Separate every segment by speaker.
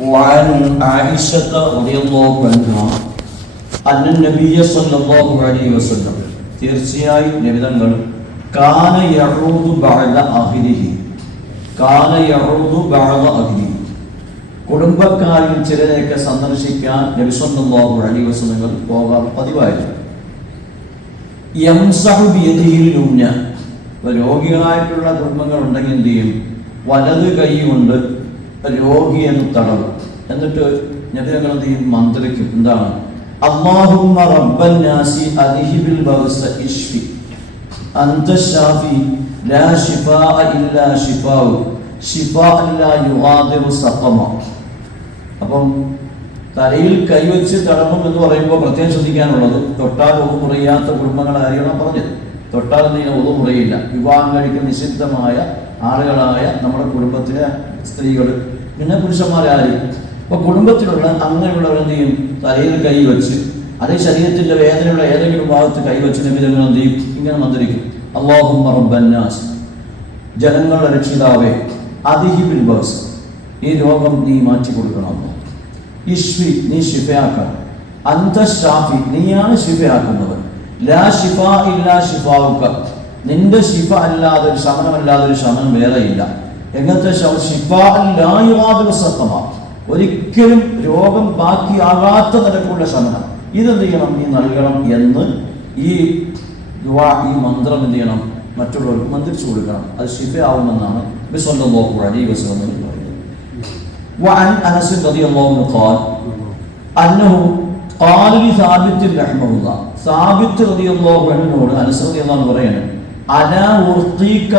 Speaker 1: وعن عائشة رضي الله عنها أن النبي صلى الله عليه وسلم തീർച്ചയായും നിബിതങ്ങൾ കാന യഴൂദു ബഅദ അഹ്ലിഹി കാന യഴൂദു ബഅദ അഹ്ലിഹി കുടുംബക്കാരിൽ ചിലരെയൊക്കെ സന്ദർശിക്കാൻ നബി സല്ലല്ലാഹു അലൈഹി വസല്ലം പോകാൻ പതിവായിരുന്നു യംസഹു ബിയദിഹിൽ ലുംന ഇപ്പോൾ രോഗികളായിട്ടുള്ള കുടുംബങ്ങൾ ഉണ്ടെങ്കിൽ എന്ത് ചെയ്യും വലത് കൈ കൊണ്ട് രോഗിയെ തടവും എന്നിട്ട് ഞങ്ങൾ എന്ത് ചെയ്യും മന്ത്രിക്കും എന്താണ്? അള്ളാഹുമ്മ റബ്ബൻ നാസി അദിഹിബിൽ ബഅസ ഇഷ്ഫി. അന്ത ഷാഫി ലാ ശിഫാഅ ഇല്ലാ ശിഫാഉ. ശിഫാഅ ലാ യുഗാദിറു സഖമ. അപ്പം തലയിൽ കൈവച്ച് തടവും എന്ന് പറയുമ്പോൾ പ്രത്യേകം ശ്രദ്ധിക്കാനുള്ളത് തൊട്ടാൽ ഒന്നും മുറിയാത്ത കുടുംബങ്ങളെ കാര്യമാണ് പറഞ്ഞത്. തൊട്ടാൽ എന്തെങ്കിലും ഒന്നും മുറിയില്ല. വിവാഹം കഴിക്കുന്ന നിഷിദ്ധമായ ആളുകളായ നമ്മുടെ കുടുംബത്തിലെ സ്ത്രീകൾ പിന്നെ പുരുഷന്മാരാരും അപ്പൊ കുടുംബത്തിലുള്ള അങ്ങനെയുള്ളവർ എന്ത് ചെയ്യും? തലയിൽ കൈ വെച്ച് അതേ ശരീരത്തിന്റെ വേദനയുള്ള ഏതെങ്കിലും ഭാഗത്ത് കൈവച്ച് നിമിതങ്ങൾ എന്ത് ചെയ്യും? ഇങ്ങനെ മന്ത്രിക്കും. അള്ളാഹുമ്മ റബ്ബന്നാസ് ജനങ്ങളുടെ രക്ഷിതാവേ അതിഹിബിൽ ബസ് ഈ രോഗം നീ മാറ്റി കൊടുക്കണം ഇഷ്വി നീ ശിഫയാക്കണം. അന്ത ഷാഫി നീയാണ് ഷിഫയാക്കുന്നവൻ ലാ ശിഫ ഇല്ലാ ശിഫാവുക്ക നിന്റെ ശിഫ അല്ലാതെ ഒരു ശമനമല്ലാതെ ഒരു ശമനം വേറെ ഇല്ല എങ്ങനത്തെ ശിഫ ഷിഫ സത്തമാണ് സത്തമ. ഒരിക്കലും രോഗം ബാക്കിയാകാത്ത നിലക്കുള്ള ശമനം ഇതെന്ത് ചെയ്യണം നീ നൽകണം എന്ന് ഈ ദുആ ഈ മന്ത്രം എന്ത് ചെയ്യണം മറ്റുള്ളവർക്ക് മന്ത്രിച്ചു കൊടുക്കണം അത് ഷിഫയാവുമെന്നാണ് ബിസ്വല്ലാഹു അലൈഹി വസല്ലം പറയുന്നത് وعن انس رضي الله عنه قال انه قال لثابت رحمه الله ثابت رضي الله عنه انس رضي الله عنه പറയാണ് انا ارقيك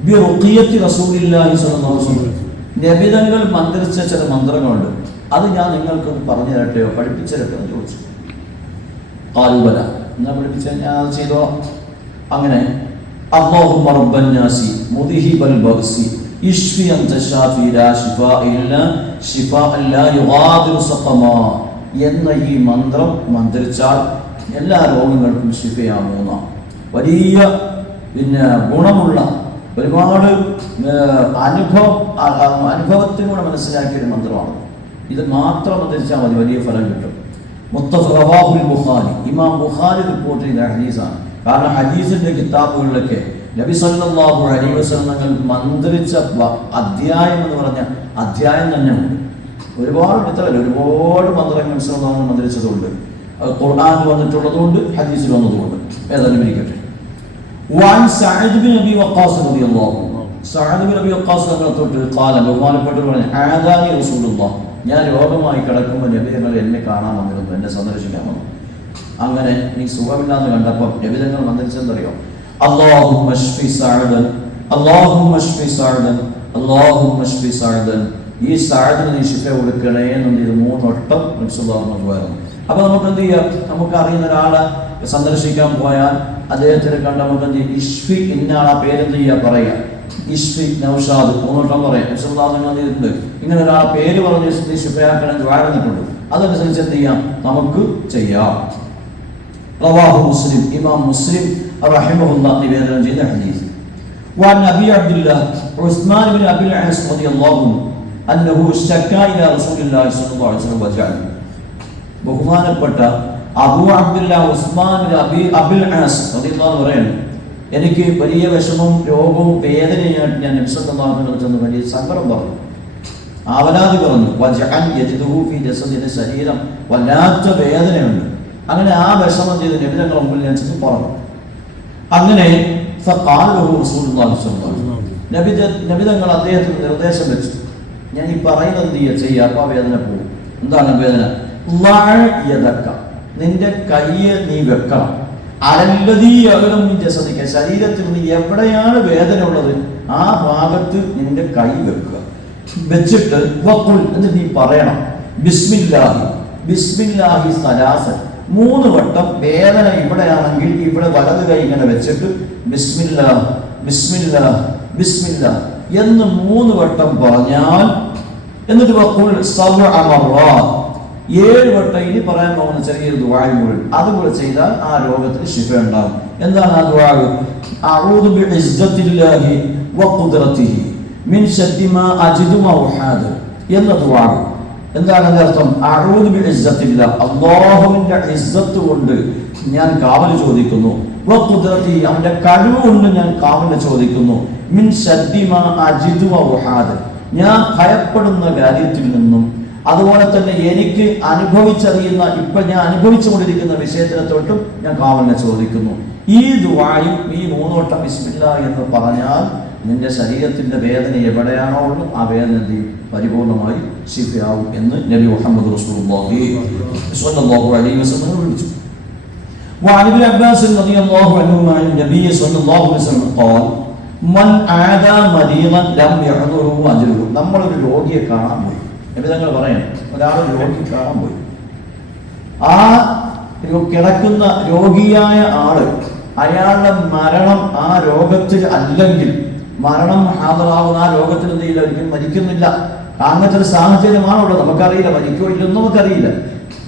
Speaker 1: برقيه رسول الله صلى الله عليه وسلم നബിതങ്ങൾ മന്ത്രിച്ച ചില മന്ത്രങ്ങളുണ്ട്. അത് ഞാൻ നിങ്ങൾക്ക് പറഞ്ഞു തരട്ടെയോ പഠിപ്പിച്ചു തരട്ടെയോ എന്ന് ചോദിച്ചു. കാലുബല. എന്നാ പഠിപ്പിച്ച? ഞാൻ അത് ചെയ്തോ? അങ്ങനെ. ഇഷ്ഫി ഇല്ല ശിഫാ എന്ന ഈ മന്ത്രം മന്ത്രിച്ചാൽ എല്ലാ രോഗങ്ങൾക്കും ശിഫയാ മൂന്നാം വലിയ പിന്നെ ഗുണമുള്ള ഒരുപാട് അനുഭവം അനുഭവത്തിലൂടെ മനസ്സിലാക്കിയ ഒരു മന്ത്രമാണ്. ഇത് മാത്രം ധരിച്ചാൽ മതി വലിയ ഫലം കിട്ടും. മുത്തഫ് റവാഹുൽ ബുഖാരി ഇമാം ബുഖാരി റിപ്പോർട്ട് ചെയ്ത ഹദീസാണ്. കാരണം ഹദീസിന്റെ കിതാബുകളിലൊക്കെ നബി സല്ലല്ലാഹു അലൈഹി വസല്ലം മന്ത്രിച്ച അധ്യായം എന്ന് പറഞ്ഞ അധ്യായം തന്നെ ഉണ്ട്. ഒരുപാട് ഇത്രയല്ല ഒരുപാട് മന്ത്രങ്ങൾ സല്ലല്ലാഹു മന്ത്രിച്ചതുണ്ട്. അത് ഖുർആൻ വന്നിട്ടുള്ളതുകൊണ്ട് ഹദീസിൽ വന്നതുകൊണ്ട്. ഏതായാലും ഇരിക്കട്ടെ. وعن سعد بن ابي وقاص رضي الله عنه സഅദ് ബിൻ അബി വഖാസ് തങ്ങൾ തൊട്ട് കാല ബഹുമാനപ്പെട്ടവർ പറഞ്ഞു ആദാനി റസൂലുള്ളാഹ് ഞാൻ രോഗമായി കിടക്കുമ്പോൾ നബി തങ്ങൾ എന്നെ കാണാൻ വന്നിരുന്നു എന്നെ സന്ദർശിക്കാൻ വന്നു അങ്ങനെ നീ സുഖമില്ലാന്ന് കണ്ടപ്പോൾ നബി തങ്ങൾ മന്ത്രിച്ചെന്തറിയോ അല്ലാഹുമ്മ ശ്ഫി സഅദൻ അല്ലാഹുമ്മ ശ്ഫി സഅദൻ അല്ലാഹുമ്മ ശ്ഫി സഅദൻ ഈ സഅദിന് നീ ശിഫ കൊടുക്കണേ എന്ന് ഇത് മൂന്നൊട്ടം നബ്സുല്ലാഹു പോയായിരുന്നു അപ്പൊ നമുക്ക് എന്ത് ചെയ്യാം നമുക്ക് അറിയുന്ന ഒരാളെ സന്ദർശിക്കാൻ പോയാൽ അദ്ദേഹത്തിന് കണ്ട് നമുക്ക് എന്ത് ചെയ്യും ഇഷ്ഫി ഇന്നാളെ പേരെന്ത് ചെയ്യാ പറയാ ഇഷ്ഫി നൗഷാദ് മൂന്നോട്ടം പറയാം നബ്സുല്ലാഹുണ്ട് ഇങ്ങനെ ഒരാളെ പേര് പറഞ്ഞ് നീ ശിഫയാക്കണം വാഴുന്നിട്ടുണ്ട് അതനുസരിച്ച് എന്ത് ചെയ്യാം നമുക്ക് ചെയ്യാം റവാഹു മുസ്ലിം ഇമാം മുസ്ലിം റഹിമഹുല്ല നിവേദനം ചെയ്ത ഹദീസ് وعن ابي عبد الله عثمان بن ابي العاص رضي الله عنه അന്നഹു ഷക്കായില റസൂലുള്ളാഹി സ്വല്ലല്ലാഹു അലൈഹി വസല്ലം വജഅൽ ബഹുമാനപ്പെട്ട അബൂ അബ്ദുല്ല ഉസ്മാൻ അബി അബിൽ അസ് റളിയല്ലാഹു പറയുന്നു എനിക്ക് വലിയ വിഷമവും രോഗവും വേദനയായിട്ട് ഞാൻ നബി സല്ലല്ലാഹു അലൈഹി വസല്ലം വലിയ സങ്കടം പറഞ്ഞു. ആവലാദി പറഞ്ഞു വജഅൻ യജ്ദുഹു ഫീ ജസദിന്റെ ശരീരം വല്ലാത്ത വേദനയുണ്ട്. അങ്ങനെ ആ വിഷമം ചെയ്ത് നബി തങ്ങളുടെ മുമ്പിൽ ഞാൻ ചെന്ന് പറഞ്ഞു. അങ്ങനെ സഖാലഹു റസൂലുള്ളാഹി സ്വല്ലല്ലാഹു അലൈഹി വസല്ലം നബി നബി തങ്ങൾ അദ്ദേഹത്തിന് നിർദ്ദേശം വെച്ചു. ഞാൻ ഈ പറയുന്നത് എന്ത് ചെയ്യുക ചെയ്യുക അപ്പോൾ ആ വേദന പോകും എന്താണ് വേദന. നിന്റെ കയ്യെ നീ വെക്കണം. അലല്ലതീ അകലം നീ ജസദിക്ക. ശരീരത്തിൽ നീ എവിടെയാണ് വേദന ഉള്ളത്? ആ ഭാഗത്ത് നിന്റെ കൈ വെക്കുക. വെച്ചിട്ട് വക്കുൾ എന്ന് നീ പറയണം. ബിസ്മില്ലാഹി. ബിസ്മില്ലാഹി സലാസൻ. മൂന്ന് വട്ടം വേദന ഇവിടെയാണെങ്കിൽ ഇവിടെ വലത് കൈ ഇങ്ങനെ വെച്ചിട്ട് ബിസ്മില്ലാ ബിസ്മില്ലാ ബിസ്മില്ലാ എന്ന് മൂന്ന് വട്ടം പറഞ്ഞാൽ എന്നിട്ട് വഖുൽ സബ്അ മർറാത്ത് ഏഴ് വട്ടം ഇനി പറയാൻ പോകുന്ന ചെറിയ കൂടി അതുകൂടെ ചെയ്താൽ ആ രോഗത്തിന് ശിഫ ഉണ്ടാകും. എന്താണ് ആ ദുആ? അഊദു ബിഇസ്സത്തില്ലാഹി വഖുദ്റതിഹി മിൻ ശദ്ദി മാ അജിദു മൗഹാദ് എന്ന ദുആ. എന്താണ് അതിന്റെ അർത്ഥം? അഴൂദ് ഇസ്സത്തില്ല അള്ളാഹുവിന്റെ ഇസ്സത്ത് കൊണ്ട് ഞാൻ കാവൽ ചോദിക്കുന്നു. വഖുദ്റതി അവന്റെ കഴിവ് കൊണ്ട് ഞാൻ കാവൽ ചോദിക്കുന്നു. മിൻ ശദ്ദിമ അജിദു വഹാദ് ഞാൻ ഭയപ്പെടുന്ന കാര്യത്തിൽ നിന്നും അതുപോലെ തന്നെ എനിക്ക് അനുഭവിച്ചറിയുന്ന ഇപ്പൊ ഞാൻ അനുഭവിച്ചുകൊണ്ടിരിക്കുന്ന വിഷയത്തിനെ തൊട്ടും ഞാൻ കാവലിനെ ചോദിക്കുന്നു ഈ ദുവായും ഈ മൂന്നോട്ടം ബിസ്മില്ല എന്ന് പറഞ്ഞാൽ നിന്റെ ശരീരത്തിന്റെ വേദന എവിടെയാണോ ഉള്ളത് ആ വേദന എന്ത് ചെയ്യും? പരിപൂർണമായി ശിഫയാവും എന്ന് നബി മുഹമ്മദ് റസൂലുള്ളാഹി സ്വല്ലല്ലാഹു അലൈഹി വസല്ലം വിളിച്ചു وعن ابن عباس رضي الله عنهما عن النبي صلى الله عليه وسلم قال നമ്മളൊരു രോഗിയെ കാണാൻ പോയി. എബിതങ്ങൾ പറയാം ഒരാൾ രോഗി കാണാൻ പോയി. ആ കിടക്കുന്ന രോഗിയായ ആൾ അയാളുടെ മരണം ആ രോഗത്തിൽ അല്ലെങ്കിൽ മരണം ഹാജറാവുന്ന ആ രോഗത്തിൽ എന്ത് ചെയ്യില്ല? മരിക്കുന്നില്ല. അങ്ങനത്തെ ഒരു സാഹചര്യമാണുള്ളത് നമുക്കറിയില്ല മരിക്കോ ഇല്ലെന്ന് നമുക്കറിയില്ല.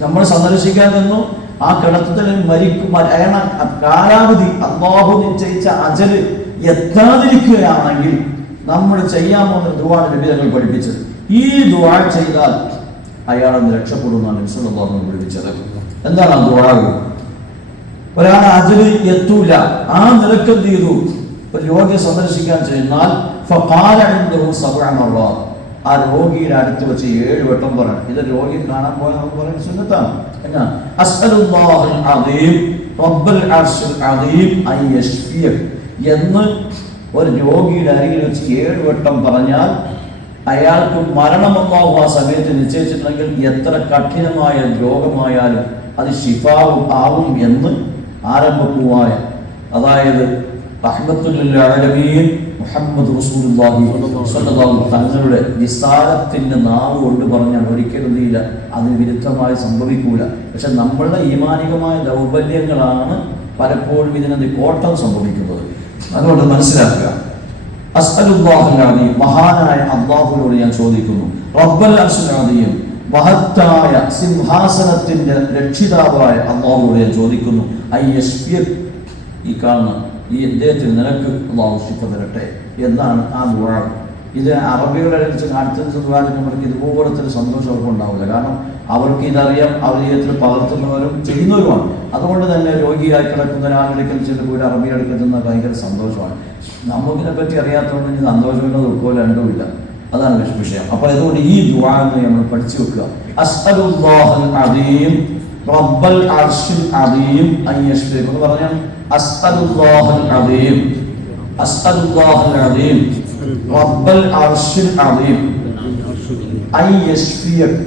Speaker 1: നമ്മൾ സന്ദർശിക്കാൻ നിന്നു ആ കിടത്തത്തിൽ മരിക്കും കാലാവധി അള്ളാഹു നിശ്ചയിച്ച അജൽ എത്താതിരിക്കുകയാണെങ്കിൽ നമ്മൾ ചെയ്യാൻ പോകുന്ന ദുവാണ് ലഭ്യതകൾ പഠിപ്പിച്ചത്. ഈ ദുവാ ചെയ്താൽ അയാളൊന്ന് രക്ഷപ്പെടുന്നാണ് നബിസ്വല്ലാഹു പഠിപ്പിച്ചത്. എന്താണ് ആ ദുവാ ഒരാൾ അതിൽ എത്തൂല. ആ നിലയ്ക്ക് എന്ത് ചെയ്തു? ഒരു രോഗിയെ സന്ദർശിക്കാൻ ചെന്നാൽ സബ്അ മർറാത്ത്. ആ രോഗിയുടെ അടുത്ത് വെച്ച് ഏഴ് വട്ടം പറയണം. ഇത് രോഗി കാണാൻ പോയാൽ നമുക്ക് പറയുന്ന സുന്നത്താണ്. എന്നാ? എന്ന് ഒരു രോഗിയുടെ അരികിൽ വെച്ച് ഏഴ് വട്ടം പറഞ്ഞാൽ അയാൾക്ക് മരണമൊന്നാവും ആ സമയത്ത് നിശ്ചയിച്ചിട്ടുണ്ടെങ്കിൽ എത്ര കഠിനമായ രോഗമായാലും അത് ശിഫാവും ആവും എന്ന് ആരംഭക്കുവായ അതായത് റഹ്മത്തുല്ലാലമീൻ മുഹമ്മദ് റസൂലുള്ളാഹി തങ്ങളുടെ നിസ്സാരത്തിന്റെ നാവ് കൊണ്ട് പറഞ്ഞാൽ ഒരിക്കലും ഇല്ല അതിന് വിരുദ്ധമായി സംഭവിക്കൂല. പക്ഷെ നമ്മളുടെ ഈമാനികമായ ദൗർബല്യങ്ങളാണ് പലപ്പോഴും ഇതിനെന്ത് കോട്ടം സംഭവിക്കുന്നത്. അതുകൊണ്ട് മനസ്സിലാക്കുക. മഹാനായ അള്ളാഹുവിനോട് ഞാൻ ചോദിക്കുന്നു റബ്ബൽ അർശുലാദിയും മഹത്തായ സിംഹാസനത്തിന്റെ രക്ഷിതാവായ അള്ളാഹുവോട് ഞാൻ ചോദിക്കുന്നു ഈ കാണുന്ന ഈ അദ്ദേഹത്തിന് നിനക്ക് അള്ളാഹു ശിഫ തരട്ടെ? എന്നാണ് ആ ദുആ ഇത് അറബികളെ കുറിച്ച് കാണിച്ചത് നമ്മൾക്ക് ഇതുപോലത്തെ സന്തോഷം അവർക്ക് ഉണ്ടാവില്ല. കാരണം അവർക്ക് ഇതറിയാം അവർ ജീവിതത്തിൽ പകർത്തുന്നവരും ചെയ്യുന്നവരുമാണ്. അതുകൊണ്ട് തന്നെ രോഗിയായി കിടക്കുന്ന ഒരാളെടുക്കൽ ചെന്ന് പോയി അറബി അടുക്കൽ ചെന്ന ഭയങ്കര സന്തോഷമാണ്. നമുക്കിനെ പറ്റി അറിയാത്തതുകൊണ്ട് ഇനി സന്തോഷമില്ല ദുഃഖവും രണ്ടുമില്ല അതാണ് വിഷയം. അപ്പൊ അതുകൊണ്ട് ഈ എന്ന് നമ്മൾ പഠിച്ചു വെക്കുക. അസ്അലുല്ലാഹൽ റബ്ബൽ അർശിൽ അദീം അൻ എന്ന് പറഞ്ഞാൽ അസ്അലുല്ലാഹൽ അദീം അസ്അലുല്ലാഹൽ അദീം റബ്ബൽ അർശിൽ അദീം അൻ യശ്ഫിയക്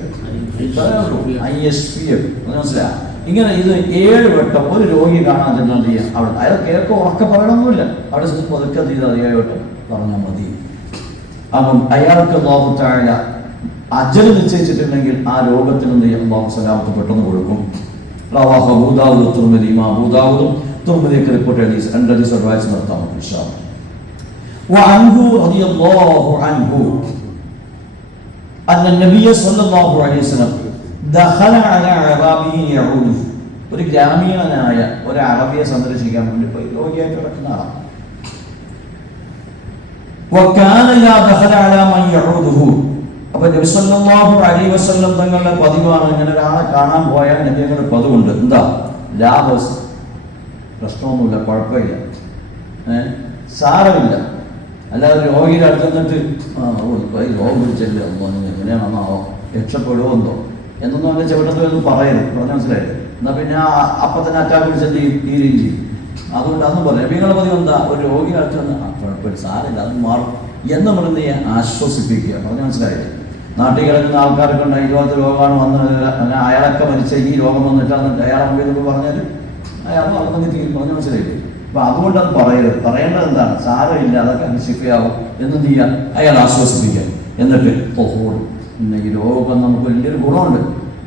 Speaker 1: ഇത്രയേ ഐ എസ്. എന്ന് മനസ്സിലായോ? ഇങ്ങനെ ഇത് ഏഴ് വട്ടം ഒരു രോഗി കാണാൻ ചെന്നാൽ ചെയ്യാം? അവിടെ അയാൾ കേൾക്കോ ഉറക്കെ പറയണമെന്നില്ല അവിടെ ചെന്ന് പതുക്കെ ചെയ്ത് വട്ടം പറഞ്ഞാൽ മതി. അപ്പം അയാൾക്ക് നോക്കത്തായ അജൽ നിശ്ചയിച്ചിട്ടുണ്ടെങ്കിൽ ആ രോഗത്തിന് എന്ത് ചെയ്യും? അള്ളാഹു സലാമത്ത് പെട്ടെന്ന് കൊടുക്കും. റവാഹ അബൂദാവൂദ് തുർമിദി മാ അബൂദാവൂദും തുർമിദിയൊക്കെ റിപ്പോർട്ട് എഴുതി രണ്ട് സർവൈസ് നടത്താം നിർത്താം. وعنه رضي الله عنه أن النبي صلى الله عليه وسلم دخل على أعرابي يعوده ഒരു ഗ്രാമീണനായ ഒരു അറബിയെ സന്ദർശിക്കാൻ വേണ്ടി പോയി രോഗിയായിട്ട് കിടക്കുന്ന ആളാണ് وكان إذا دخل على من يعوده അപ്പൊ നബി സല്ലല്ലാഹു അലൈഹി വസല്ലം തങ്ങളുടെ പതിവാണ് ഇങ്ങനെ ഒരാളെ കാണാൻ പോയാൽ നബിയുടെ പതിവുണ്ട് എന്താ ലാഭസ് പ്രശ്നമൊന്നുമില്ല കുഴപ്പമില്ല ഏഹ് സാരമില്ല അല്ലാതെ രോഗിയുടെ അടുത്ത് നിന്നിട്ട് ആ ഈ രോഗം പിടിച്ചല്ലേ അമ്മോ എങ്ങനെയാണെന്നോ എങ്ങനെയാണെന്നാവോ രക്ഷപ്പെടുമോ എന്തോ എന്നൊന്നും അങ്ങനെ ചെവിട്ടത്തിൽ ഒന്നും പറയരുത്. പറഞ്ഞ മനസ്സിലായത് എന്നാൽ പിന്നെ ആ അപ്പം തന്നെ അറ്റാക്ക് ചെയ്യും തീരുകയും ചെയ്യും. അതുകൊണ്ട് അതൊന്നും പറയാം നിങ്ങളെ പതിവ് എന്താ? ഒരു രോഗിയുടെ അടുത്ത് വന്ന് കുഴപ്പമില്ല സാരമില്ല അത് മാറും. എന്ന് പറഞ്ഞ് ആശ്വസിപ്പിക്കുക. പറഞ്ഞ മനസ്സിലായില്ലേ നാട്ടിൽ കിടക്കുന്ന ആൾക്കാർക്ക് ഉണ്ട് ഇതുപോലത്തെ രോഗമാണ് വന്ന് അങ്ങനെ അയാളൊക്കെ മരിച്ച ഈ രോഗം വന്നിട്ടാണ് അയാളെ മുമ്പിൽ പറഞ്ഞാൽ അയാൾ നടന്നു തീരും. പറഞ്ഞ മനസ്സിലായില്ലേ അപ്പൊ അതുകൊണ്ടത് പറയരുത്. പറയേണ്ടത് എന്താണ്? സാരമില്ല അതൊക്കെ അനുശിപ്പിയാവും എന്ന് ചെയ്യാൻ അയാൾ ആശ്വസിപ്പിക്കുക എന്നിട്ട് ഓഹോട് ഈ രോഗം നമുക്ക് വലിയൊരു ഗുണമുണ്ട്.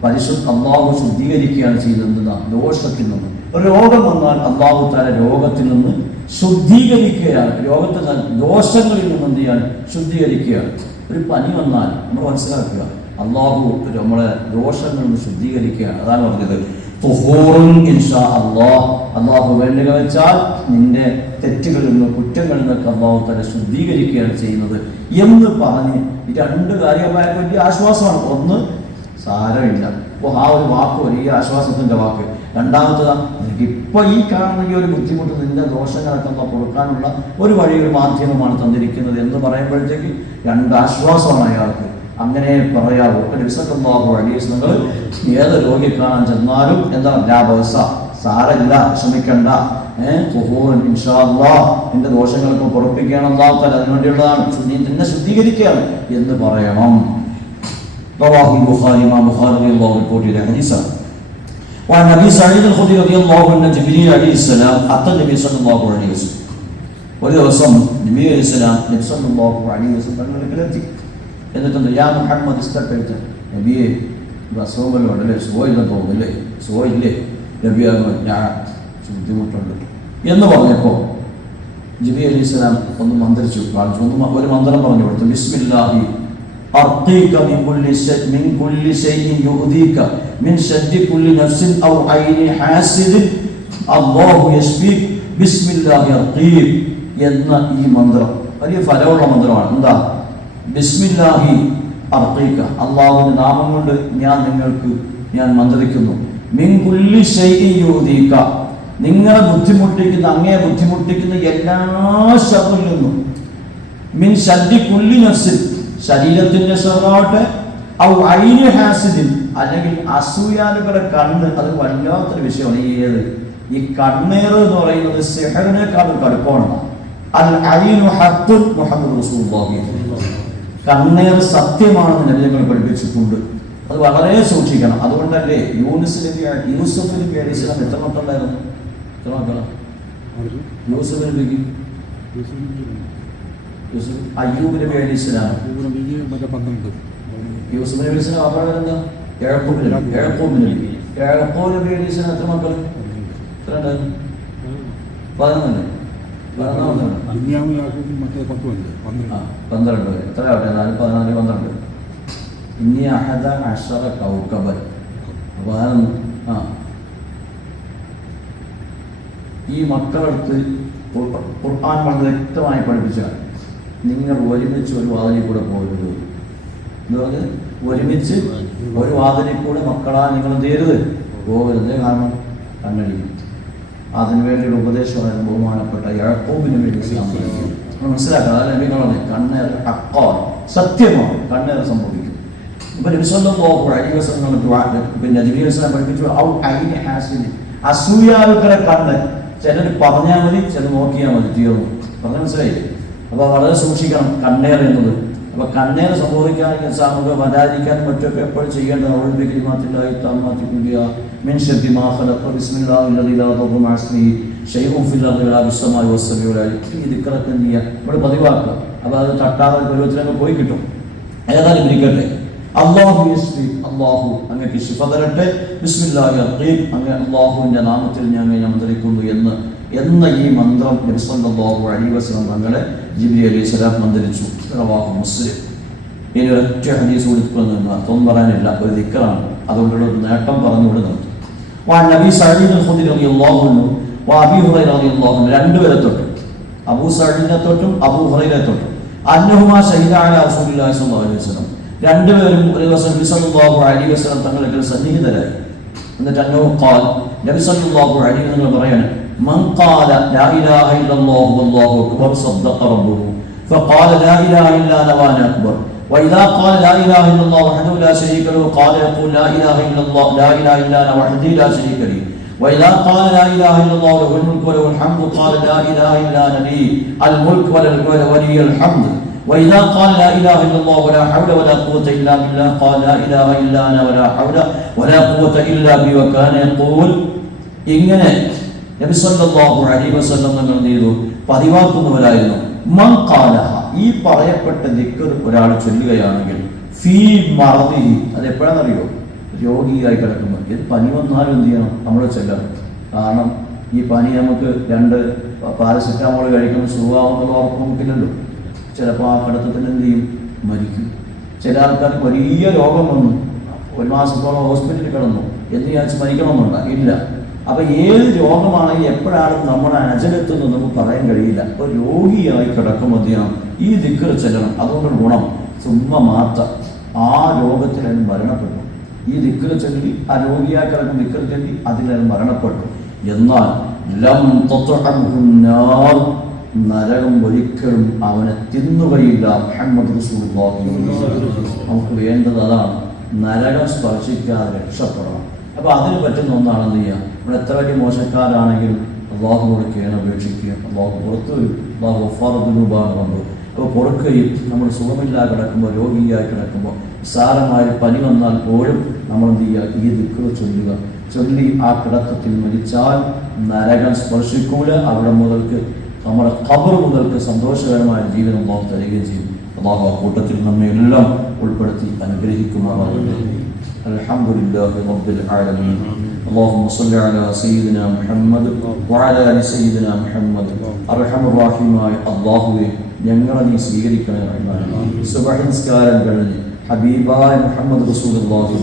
Speaker 1: പരിശുദ്ധ അള്ളാഹു ശുദ്ധീകരിക്കുകയാണ് ചെയ്യുന്നത് ദോഷത്തിൽ നിന്ന്. ഒരു രോഗം വന്നാൽ അള്ളാഹു തല രോഗത്തിൽ നിന്ന് ശുദ്ധീകരിക്കുകയാണ്. രോഗത്തിൽ നിന്ന് ദോഷങ്ങളിൽ നിന്ന് എന്ത് ചെയ്യാണ് ശുദ്ധീകരിക്കുകയാണ്. ഒരു പനി വന്നാൽ നമ്മൾ മനസ്സിലാക്കുക അള്ളാഹു നമ്മളെ ദോഷങ്ങളിൽ നിന്ന് ശുദ്ധീകരിക്കുകയാണ്. അതാണ് പറഞ്ഞത്. അള്ളാഹ് വേണ്ടുക വെച്ചാൽ നിന്റെ തെറ്റുകളിൽ നിന്ന് കുറ്റങ്ങളിൽ നിന്നൊക്കെ അള്ളാഹു തന്നെ ശുദ്ധീകരിക്കുകയാണ് ചെയ്യുന്നത് എന്ന് പറഞ്ഞ് രണ്ട് കാര്യമായ വലിയ ആശ്വാസമാണ്. ഒന്ന് സാരമില്ല. അപ്പോൾ ആ ഒരു വാക്ക് വലിയ ആശ്വാസത്തിന്റെ വാക്ക്. രണ്ടാമത്തത് ഇപ്പൊ ഈ കാണുന്ന ഈ ഒരു ബുദ്ധിമുട്ട് നിന്റെ ദോഷങ്ങളൊക്കെ കൊടുക്കാനുള്ള ഒരു വഴി ഒരു മാധ്യമമാണ് തന്നിരിക്കുന്നത് എന്ന് പറയുമ്പോഴത്തേക്ക് രണ്ട് ആശ്വാസമാണ് അയാൾക്ക്. അങ്ങനെ പറയാവൂ വിസക്കമ്പാഹു അഡീസ് നിങ്ങൾ ഏത് രോഗി കാണാൻ ചെന്നാലും എന്താണ് ലാഭവസ സാരമില്ല വിഷമിക്കണ്ട ഏഹ് നിന്റെ ദോഷങ്ങളൊക്കെ പുറപ്പിക്കണം അല്ലാത്ത അതിനുവേണ്ടിയുള്ളതാണ് ശുദ്ധി നിന്നെ ശുദ്ധീകരിക്കുകയാണ് എന്ന് പറയണം رواه البخاري ما بخاري رضي الله റിപ്പോർട്ട് ചെയ്ത ഹദീസാണ് وعن ابي سعيد الخدري رضي الله عنه جبريل عليه السلام اتى النبي صلى الله عليه وسلم ഒരു ദിവസം നബി അലൈഹി സ്വലാം നബി സല്ലല്ലാഹു അലൈഹി വസല്ലം തങ്ങളിലെത്തി എന്നിട്ടുണ്ട് യാ മുഹമ്മദ് ഇസ്തഖൈത നബിയെ ഇത് അസുഖം വല്ലതും ഉണ്ടല്ലേ സുഖമില്ലെന്ന് തോന്നുന്നില്ലേ സുഖമില്ലേ നബി ഞാൻ ബുദ്ധിമുട്ടുണ്ട് എന്ന് പറഞ്ഞപ്പോൾ ജിബി അലൈഹി സ്വലാം ഒന്ന് മന്ത്രിച്ചു കാണിച്ചു ഒന്ന് ഒരു മന്ത്രം പറഞ്ഞു കൊടുത്തു ബിസ്മില്ലാഹി أرقيك من كل شيء من كل شيء يؤذيك من شد كل نفس أو عين حاسد الله يشفيك بسم الله أرقيك എന്ന ഈ മന്ത്രം വലിയ ഫലമുള്ള മന്ത്രമാണ് എന്താ ബിസ്മില്ലാഹി അർക്കീക്ക അള്ളാഹുവിന്റെ നാമം കൊണ്ട് ഞാൻ നിങ്ങൾക്ക് ഞാൻ മന്ത്രിക്കുന്നു. മിൻകുല്ലി ശൈഇൻ യൂദീക. നിങ്ങളെ ബുദ്ധിമുട്ടിക്കുന്ന അങ്ങേ ബുദ്ധിമുട്ടിക്കുന്ന എല്ലാ ശബ്ദം നിന്നും. മിൻ ഷദ്ദി കുല്ലി നഫ്സിൽ ശരീരത്തിന്റെ ഷറാവട്ടെ ഔ അല്ലെങ്കിൽ അസൂയാലുകളുടെ കണ്ണ് അത് വല്ലാത്തൊരു വിഷയമാണ്. ഈ ഏത്? ഈ കണ്ണേറ് എന്ന് പറയുന്നത് സെഹറിനേക്കാളും കടുപ്പമാണ്. അൽ ഐനു ഹത്തുൻ മുഹമ്മദ് റസൂലുള്ളാഹി. കണ്ണേർ സത്യമാണെന്ന് നബികൾ പഠിപ്പിച്ചിട്ടുണ്ട്. അത് വളരെ സൂക്ഷിക്കണം. അതുകൊണ്ടല്ലേ യൂനിസ് നബി യൂസഫ് നബി സ്വലാം എത്ര മക്കളുണ്ടായിരുന്നു? എത്ര മക്കളാ? യൂസഫ് നബിക്ക് അയ്യൂബ് നബി നബി എന്താ യാക്കൂബ് നബി നബി നബി എത്ര മക്കൾ എത്ര ഉണ്ടായിരുന്നു
Speaker 2: ദുനിയാവും യാക്കൂബും മറ്റേ പത്തുമല്ലേ പന്ത്രണ്ട്.
Speaker 1: പന്ത്രണ്ട് എത്ര ആവട്ടെ നാല് പതിനാല് പന്ത്രണ്ട്. ഇനി അഹദ അഷറ കൗക്കബൻ അപ്പോൾ ആ. ഈ മക്കളെടുത്ത് ഖുർ- ഖുർആൻ വളരെ വ്യക്തമായി പഠിപ്പിച്ചാണ് നിങ്ങൾ ഒരുമിച്ച് ഒരു വാതിലിൽ കൂടെ പോകരുത്. എന്ന് പറഞ്ഞ്? ഒരുമിച്ച് ഒരു വാതിലിൽ കൂടെ മക്കളാ നിങ്ങൾ എന്ത് പോകരുത്. കാരണം കണ്ണടി. അതിനുവേണ്ടിയുള്ള ഉപദേശമായിരുന്നു ബഹുമാനപ്പെട്ട യാക്കോബിന് വേണ്ടി ഇസ്ലാം പഠിക്കും നമ്മൾ മനസ്സിലാക്കണം അതായത് നബികളെ കണ്ണേർ അക്കോൺ സത്യമാണ് കണ്ണേർ സംഭവിക്കും. ഇപ്പൊ നബിസ്വല്ലാഹു പോകുമ്പോൾ പിന്നെ നബി വസ്ലാം പഠിപ്പിച്ചു ഔ കണ്ട് ചിലർ പറഞ്ഞാൽ മതി ചിലർ നോക്കിയാൽ മതി തീർന്നു. പറഞ്ഞ മനസ്സിലായില്ലേ? അപ്പൊ വളരെ സൂക്ഷിക്കണം കണ്ണേർ എന്നത്. അപ്പൊ കണ്ണേർ സംഭവിക്കാൻ സാമൂഹ്യം വരാതിരിക്കാനും മറ്റൊക്കെ എപ്പോഴും ചെയ്യേണ്ടത് അവളുടെ ഇത്താൻ താമാത്തിക്കുക من شر ما خلق بسم الله الذي لا يضر مع اسمه شيء في الارض ولا في السماء والسميع العليم ഈ ദിക്റൊക്കെ എന്ത് ചെയ്യുക ഇവിടെ പതിവാക്കുക അപ്പോൾ അത് തട്ടാതെ പരുവത്തിലങ്ങ് പോയി കിട്ടും ഏതായാലും ഇരിക്കട്ടെ അള്ളാഹു യസ്രി അള്ളാഹു അങ്ങക്ക് ശിഫ തരട്ടെ ബിസ്മില്ലാഹി അർഖീബ് അങ്ങ് അള്ളാഹുവിൻ്റെ നാമത്തിൽ ഞാൻ ഞാൻ മന്ത്രിക്കുന്നു എന്ന് എന്ന ഈ മന്ത്രം നബിസ്വല്ലാഹു അലൈഹി വസല്ലം തങ്ങളെ ജിബി അലൈഹി സ്വലാം മന്ത്രിച്ചു റവാഹു മുസ്ലിം ഇനി ഒരൊറ്റ ഹദീസ് കൊടുക്കുന്നു അർത്ഥം പറയാനില്ല ഒരു ദിക്കറാണ് അതുകൊണ്ടുള്ള ഒരു നേട്ടം പറഞ്ഞുകൊണ്ട് നിർത്തും വാ നബി സഈദ് അൽ-ഖുദരി റളിയല്ലാഹു അൻഹു വാ അബീ ഹുറൈറ റളിയല്ലാഹു അൻഹു രണ്ടുപേരെ തൊട്ടും അബൂ സഈദിനെ തൊട്ടും അബൂ ഹുറൈറയെ തൊട്ടും അന്നഹുമാ ഷഹീദ അലാ റസൂലുള്ളാഹി സ്വല്ലല്ലാഹു അലൈഹി വസല്ലം രണ്ടുപേരും ഒരു ദിവസം നബി സല്ലല്ലാഹു അലൈഹി വസല്ലം തങ്ങളുടെ സന്നിഹിതരായി എന്നിട്ട് അന്നഹു ഖാൽ നബി സല്ലല്ലാഹു അലൈഹി വസല്ലം പറയാണ് من قال لا إله إلا الله والله أكبر صدق ربه فقال لا إله إلا أنا وأنا أكبر وإذا قال لا اله الا الله وحده لا شريك له قال يقول لا اله الا الله لا اله الا أنا وحدي لا شريك لي واذا قال لا اله الا الله له الملك وله الحمد قال لا اله الا أنا لي الملك ولي الحمد واذا قال لا اله الا الله ولا حول ولا قوه الا بالله قال لا اله الا أنا ولا حول ولا قوه الا بي وكان يقول ഇങ്ങനെ നബി സല്ലല്ലാഹു അലൈഹി വസല്ലം തങ്ങൾ എന്ത് ചെയ്തു പതിവാക്കുന്നവരായിരുന്നു മൻ ഖാലഹ ഈ പറയപ്പെട്ട ദിക്കർ ഒരാൾ ചൊല്ലുകയാണെങ്കിൽ ഫീ മറദിഹി അത് എപ്പോഴാണെന്നറിയോ? രോഗിയായി കിടക്കുമ്പോൾ. ഇത് പനി വന്നാലും എന്ത് ചെയ്യണം? നമ്മൾ ചെല്ലണം. കാരണം ഈ പനി നമുക്ക് രണ്ട് പാരസെറ്റാമോൾ കഴിക്കുമ്പോൾ സുഖമാവുന്നുള്ള ഉറപ്പ് നമുക്കില്ലല്ലോ. ചിലപ്പോൾ ആ കിടത്തത്തിന് എന്ത് ചെയ്യും? മരിക്കും. ചില ആൾക്കാർക്ക് വലിയ രോഗം വന്നു. ഒരു മാസത്തോളം ഹോസ്പിറ്റലിൽ കിടന്നു. എന്ന് വിചാരിച്ച് മരിക്കണമെന്നുണ്ട. ഇല്ല. അപ്പൊ ഏത് രോഗമാണെങ്കിൽ എപ്പോഴാണ് നമ്മുടെ അജലെത്തുന്നത് നമുക്ക് പറയാൻ കഴിയില്ല. അപ്പൊ രോഗിയായി കിടക്കുമ്പോൾ ഈ ദിക്കർ ചെല്ലണം. അതുകൊണ്ട് ഗുണം. ചുമ്മ മാത്ത ആ രോഗത്തിൽ അതിന് മരണപ്പെട്ടു. ഈ ദിക്കർ ചൊല്ലി ആ രോഗിയായി കിടക്കുന്ന ദിക്കർ ചൊല്ലി അതിൽ മരണപ്പെട്ടു. എന്നാൽ ലം നരകം ഒരിക്കലും അവനെ തിന്നുകയില്ല. നമുക്ക് വേണ്ടത് അതാണ്. നരകം സ്പർശിക്കാതെ രക്ഷപ്പെടണം. അപ്പോൾ അതിന് പറ്റുന്ന ഒന്നാണ് എന്ത് ചെയ്യുക? നമ്മൾ എത്ര വലിയ മോശക്കാരാണെങ്കിലും അള്ളാഹുനോട് കേണം അപേക്ഷിക്കുക. അള്ളാഹു പുറത്തു അള്ളാഹു രൂപമാണ് വന്നു അപ്പോൾ പൊറുക്കുകയും നമ്മൾ സുഖമില്ലാതെ കിടക്കുമ്പോൾ രോഗിയായി കിടക്കുമ്പോൾ സാരമായ പനി വന്നാൽ പോലും നമ്മൾ എന്ത് ചെയ്യുക? ഈ ദിക്കുകൾ ചൊല്ലുക. ചൊല്ലി ആ കിടക്കത്തിൽ മരിച്ചാൽ നരകം സ്പർശിക്കൂല. അവിടെ മുതൽക്ക് നമ്മുടെ ഖബർ മുതൽക്ക് സന്തോഷകരമായ ജീവിതം അള്ളാഹു തരികയും ചെയ്യും. അള്ളാഹു ആ കൂട്ടത്തിൽ നമ്മെ എല്ലാം ഉൾപ്പെടുത്തി അനുഗ്രഹിക്കുമാറാകട്ടെ. الحمد لله رب العالمين اللهم صل على سيدنا محمد وعلى ال سيدنا محمد അർഹം റഹീമായ അള്ളാഹുവെ ഞങ്ങളെ നീ സ്വീകരിക്കണേ റഹ്മാനെ സുബഹിൻസ്കാരം കഴിഞ്ഞ് ഹബീബായ മുഹമ്മദ് റസൂലുള്ളാഹി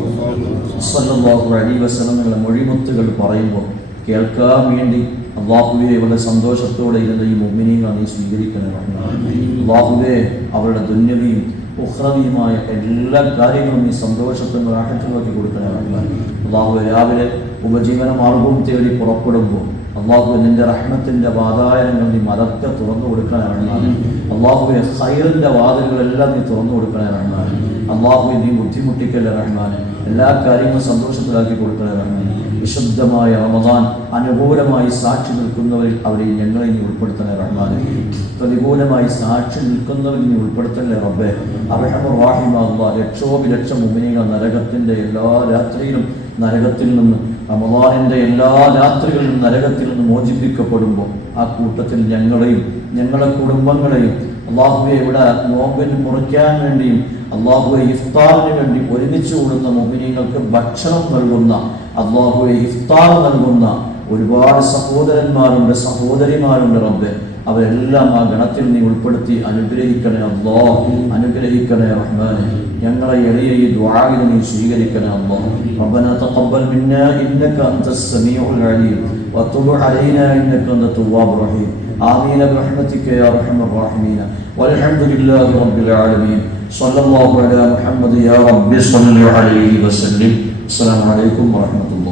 Speaker 1: സ്വല്ലല്ലാഹു അലൈഹി വസല്ലം നിങ്ങളുടെ മൊഴിമുത്തുകൾ പറയുമ്പോൾ കേൾക്കാൻ വേണ്ടി അള്ളാഹുവെ ഇവിടെ സന്തോഷത്തോടെ ഇരുന്ന ഈ മുമ്മിനിങ്ങൾ നീ സ്വീകരിക്കണേ റഹ്മാനെ അള്ളാഹുവെ അവരുടെ ദുന്യവിയും ഉഹ്രവിയുമായ എല്ലാ കാര്യങ്ങളും നീ സന്തോഷത്തിനും രാഹത്തിലാക്കി കൊടുക്കണേ റഹ്മാൻ അള്ളാഹു രാവിലെ ഉപജീവന മാർഗവും തേടി പുറപ്പെടുമ്പോൾ അള്ളാഹു നിന്റെ റഹ്മത്തിന്റെ വാതായനങ്ങൾ നീ മതത്തെ തുറന്നു കൊടുക്കണേ റഹ്മാൻ അള്ളാഹുവെ ഹൈറിന്റെ വാതിലുകളെല്ലാം നീ തുറന്നു കൊടുക്കണേ റഹ്മാൻ അള്ളാഹുവെ നീ ബുദ്ധിമുട്ടിക്കല്ലേ റഹ്മാൻ എല്ലാ കാര്യങ്ങളും സന്തോഷത്തിലാക്കി കൊടുക്കണേ റഹ്മാൻ വിശുദ്ധമായ റമദാൻ അനുകൂലമായി സാക്ഷി നിൽക്കുന്നവരിൽ അവരെ ഞങ്ങളെ നീ ഉൾപ്പെടുത്തണേ റഹ്മാൻ പ്രതികൂലമായി സാക്ഷി നിൽക്കുന്നവരിൽ നീ ഉൾപ്പെടുത്തണേ റബ്ബെ. അറഹമുറാഹിമാ ലക്ഷോപിലക്ഷം മുമ്പിനികൾ നരകത്തിന്റെ എല്ലാ രാത്രിയിലും നരകത്തിൽ നിന്ന് റമദാനിന്റെ എല്ലാ രാത്രികളിലും നരകത്തിൽ നിന്ന് മോചിപ്പിക്കപ്പെടുമ്പോൾ ആ കൂട്ടത്തിൽ ഞങ്ങളെയും ഞങ്ങളെ കുടുംബങ്ങളെയും അള്ളാഹുവെ ഇവിടെ നോമ്പിന് മുറിക്കാൻ വേണ്ടിയും അള്ളാഹുവെ ഇഫ്താറിന് വേണ്ടി ഒരുമിച്ച് കൂടുന്ന മുഹിനീങ്ങൾക്ക് ഭക്ഷണം നൽകുന്ന അള്ളാഹുവെ ഇഫ്താർ നൽകുന്ന ഒരുപാട് സഹോദരന്മാരുണ്ട് സഹോദരിമാരുണ്ട് റബ്ബെ. അവരെല്ലാം ആ ഗണത്തിൽ നീ ഉൾപ്പെടുത്തി അനുഗ്രഹിക്കണേ അള്ളാ അനുഗ്രഹിക്കണേ റഹ്മാനെ ഞങ്ങളെ എളിയ ഈ ദ്വാരിൽ നീ സ്വീകരിക്കണേ അള്ളാ ربنا تقبل منا انك انت السميع العليم وتب علينا انك انت التواب الرحيم آمين برحمتك يا أرحم الراحمين والحمد لله رب العالمين صلى الله على محمد يا رب صل عليه وسلم السلام عليكم ورحمة الله